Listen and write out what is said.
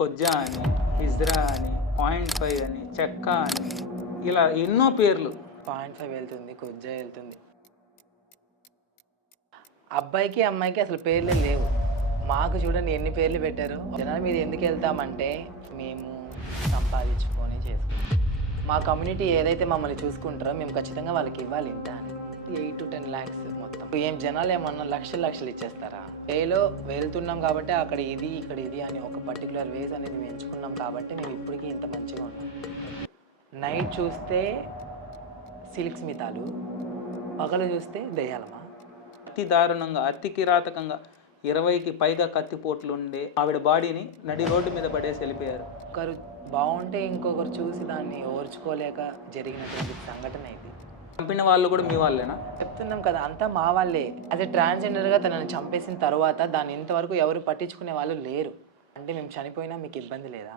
కొజ్జా అని, ఇజ్రా అని, 0.5 అని, చెక్క అని ఇలా ఎన్నో పేర్లు. 0.5 వెళ్తుంది, కొజ్జా వెళ్తుంది. అబ్బాయికి, అమ్మాయికి అసలు పేర్లే లేవు. మాకు చూడండి ఎన్ని పేర్లు పెట్టారో. జనాల మీద ఎందుకెళ్తామంటే, మేము సంపాదించుకొని చేసుకుంటాం. మా కమ్యూనిటీ ఏదైతే మమ్మల్ని చూసుకుంటారో మేము ఖచ్చితంగా వాళ్ళకి ఇవ్వాలి ఇంత అని. 8-10 lakhs మొత్తం. ఏం జనాలు ఏమన్నా లక్షలు లక్షలు ఇచ్చేస్తారా? వేలో వెళ్తున్నాం కాబట్టి అక్కడ ఇది, ఇక్కడ ఇది అని ఒక పర్టికులర్ వేస్ అనేది మేము ఎంచుకున్నాం కాబట్టి మేము ఇప్పటికీ ఇంత మంచిగా ఉన్నాం. నైట్ చూస్తే సిల్క్ స్మితాలు, పగలు చూస్తే దెయ్యాలమా? అతి దారుణంగా, అతి కిరాతకంగా 20కి పైగా కత్తిపోట్లుండే ఆవిడ బాడీని నడి రోడ్డు మీద పడేసి వెళ్ళిపోయారు. ఒకరు బాగుంటే ఇంకొకరు చూసి దాన్ని ఓర్చుకోలేక జరిగినటువంటి సంఘటన ఇది. చంపిన వాళ్ళు కూడా మీ వాళ్ళేనా? చెప్తున్నాం కదా, అంతా మా వాళ్ళే. యాజ్ ఎ ట్రాన్స్జెండర్గా తనని చంపేసిన తర్వాత దాన్ని ఇంతవరకు ఎవరు పట్టించుకునే వాళ్ళు లేరు. అంటే మేము చనిపోయినా మీకు ఇబ్బంది లేదా?